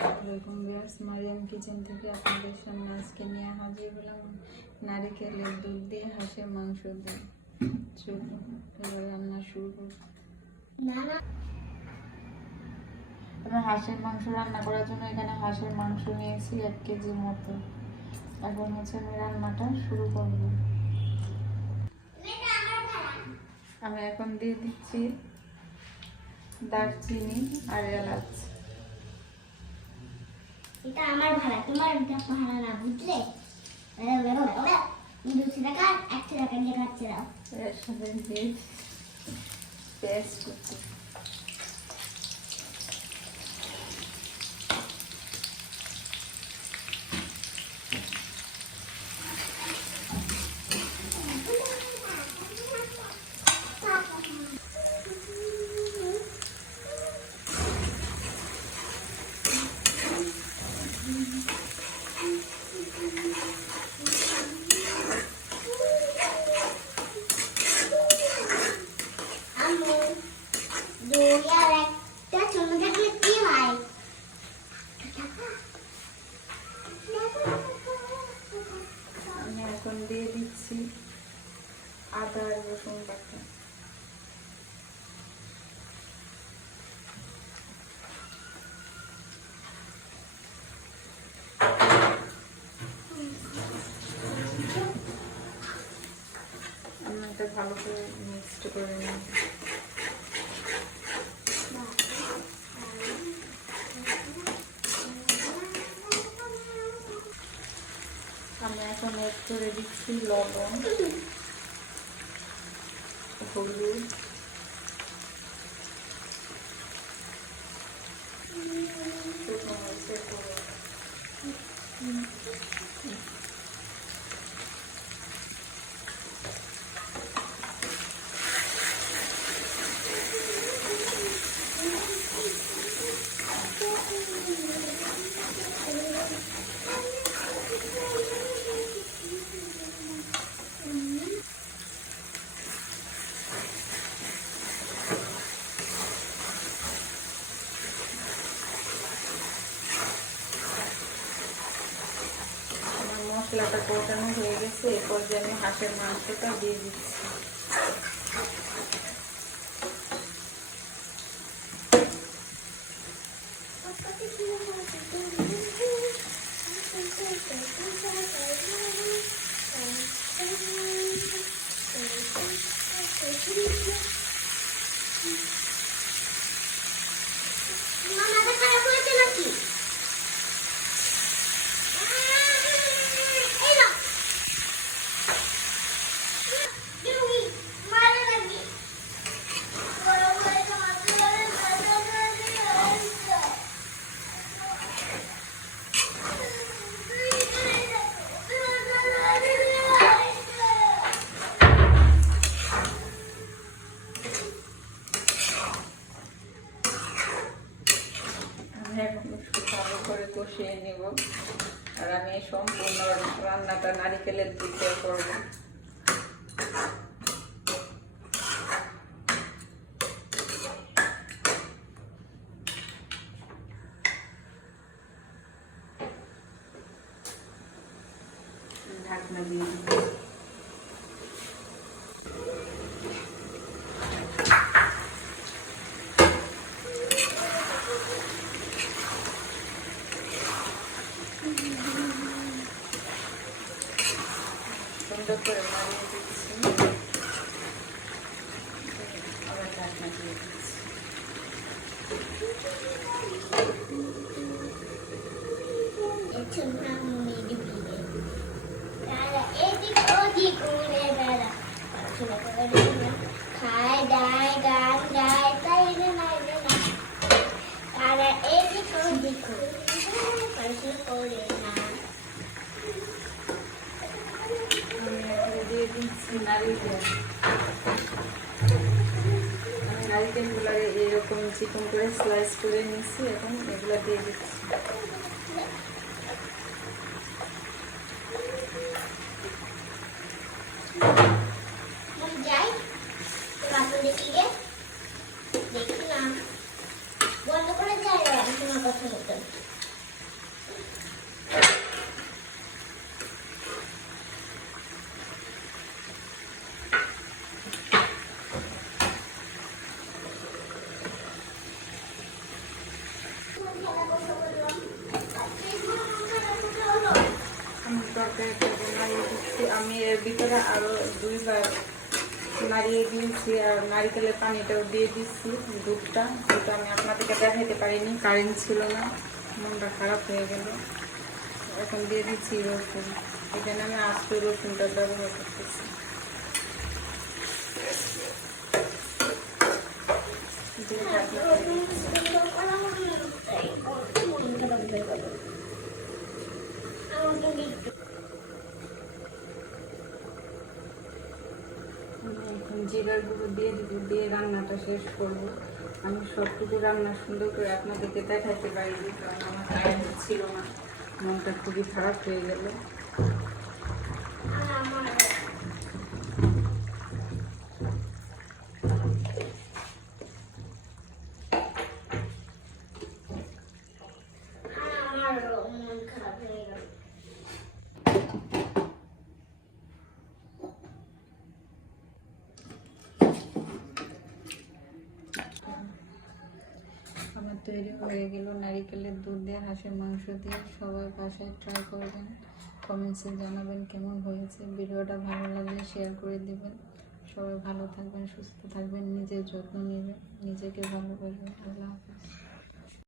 আসসালামু viewers, Mariam kitchen থেকে আপনাদের সামনে আজকে নিয়ে হাজির হলাম নারিকেলের দুধ দিয়ে হাঁসের মাংস দিয়ে। চলুন এবার রান্না শুরু করব। আমরা হাঁসের মাংস রান্না করার জন্য এখানে হাঁসের মাংস নিয়েছি 1 কেজির মতো। এখন হচ্ছে আমি রান্নাটা শুরু করব। আমি এখন দিয়ে দিচ্ছি দারচিনি আর এলাচ। এটা আমার ভাড়া, তোমার ভাড়া না, বুঝলে? 200 টাকা 100 টাকা দিয়ে খাচ্ছে দাও। এর সাথে দিয়ে পেস্ট করছি। আমি এখন দিয়ে দিচ্ছি আদা আর রসুন বাটা। আমি এটা ভালো করে মিক্সড করে নিই। আমি এখন এড করে দিচ্ছি লবণ, হলুদ, শুকনো মরিচের গুঁড়ো। মশলাটা কষানো হয়ে গেছে, এরপর যে আমি হাঁসের মাংসটা দিয়ে দিচ্ছি। ভালো করে কষিয়ে নেব। আর আমি সম্পূর্ণ রান্নাটা নারিকেলের দুধ দিয়ে করবো। ঢাকনা দিয়ে সুন্দর করে নাড়িয়ে দিচ্ছি। আবার ঢাকনা দিয়ে দিচ্ছি। খায় দায় গান গায় তাই তারা এদিক ওদিক করে না। দিয়ে দিচ্ছি নারিকেল। আমি নারিকেলগুলো এরকম চিকন করে স্লাইস করে নিচ্ছি। এখন এগুলো দিয়ে দিচ্ছি। যাই দেখি না, বন্ধ করে যাই তোমার কথা মতন। আমি এর ভিতরে আরো 2বার নাড়িয়ে দিয়েছি আর নারিকেলের পানিটাও দিয়ে দিচ্ছি, দুধটা। যেটা আমি আপনাদেরকে দেখাইতে পারিনি, কারেন্ট ছিল না, মনটা খারাপ হয়ে গেল। এখন দিয়ে দিচ্ছি রসুন, এখানে আমি আস্ত রসুনটা ব্যবহার করতেছি। এখন জিরার গুঁড়ো দিয়ে দিব, দিয়ে রান্নাটা শেষ করব। আমি সবটুকু রান্না সুন্দর করে আপনাদেরকে দেখাতে পারিনি, কারণ আমার কারেন্ট ছিল না, মনটা খুবই খারাপ হয়ে গেল। আমার তৈরি হয়ে গেল নারিকেলের দুধ দিয়ে হাঁসের মাংস দিয়ে। সবাই বাসায় ট্রাই করবেন, কমেন্টসে জানাবেন কেমন হয়েছে। ভিডিওটা ভালো লাগলে শেয়ার করে দিবেন। সবাই ভালো থাকবেন, সুস্থ থাকবেন, নিজের যত্ন নেবেন, নিজেকে ভালোবাসবেন। আল্লাহ হাফেজ।